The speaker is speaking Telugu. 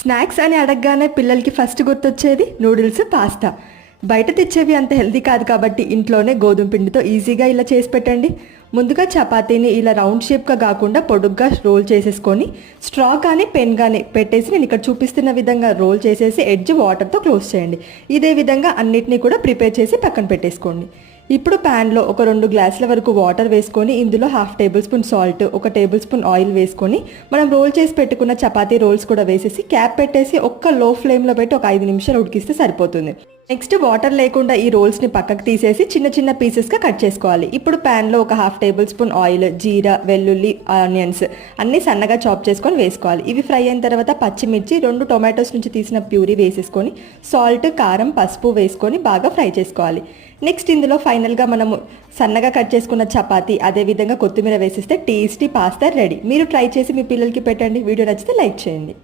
స్నాక్స్ అని అడగగానే పిల్లలకి ఫస్ట్ గుర్తొచ్చేది నూడిల్స్, పాస్తా. బయట తెచ్చేవి అంత హెల్దీ కాదు కాబట్టి ఇంట్లోనే గోధుమ పిండితో ఈజీగా ఇలా చేసి పెట్టండి. ముందుగా చపాతీని ఇలా రౌండ్ షేప్గా కాకుండా పొడుగ్గా రోల్ చేసేసుకొని స్ట్రా కానీ పెన్ కానీ పెట్టేసి నేను ఇక్కడ చూపిస్తున్న విధంగా రోల్ చేసేసి ఎడ్జ్ వాటర్తో క్లోజ్ చేయండి. ఇదే విధంగా అన్నిటినీ కూడా ప్రిపేర్ చేసి పక్కన పెట్టేసుకోండి. ఇప్పుడు ప్యాన్లో ఒక 2 గ్లాసుల వరకు వాటర్ వేసుకొని ఇందులో 1/2 table spoon salt, 1 table spoon oil వేసుకొని మనం రోల్ చేసి పెట్టుకున్న చపాతీ రోల్స్ కూడా వేసేసి క్యాప్ పెట్టేసి ఒక్క లో ఫ్లేమ్లో పెట్టి ఒక 5 నిమిషాలు ఉడికిస్తే సరిపోతుంది. నెక్స్ట్ వాటర్ లేకుండా ఈ రోల్స్ని పక్కకు తీసేసి చిన్న చిన్న పీసెస్గా కట్ చేసుకోవాలి. ఇప్పుడు ప్యాన్లో ఒక 1/2 టేబుల్ స్పూన్ ఆయిల్, జీరా, వెల్లుల్లి, ఆనియన్స్ అన్నీ సన్నగా చాప్ చేసుకొని వేసుకోవాలి. ఇవి ఫ్రై అయిన తర్వాత పచ్చిమిర్చి, 2 టొమాటోస్ నుంచి తీసిన ప్యూరీ వేసేసుకొని సాల్ట్, కారం, పసుపు వేసుకొని బాగా ఫ్రై చేసుకోవాలి. నెక్స్ట్ ఇందులో ఫైనల్గా మనము సన్నగా కట్ చేసుకున్న చపాతీ అదేవిధంగా కొత్తిమీర వేసేస్తే టేస్టీ పాస్తా రెడీ. మీరు ట్రై చేసి మీ పిల్లలకి పెట్టండి. వీడియో నచ్చితే లైక్ చేయండి.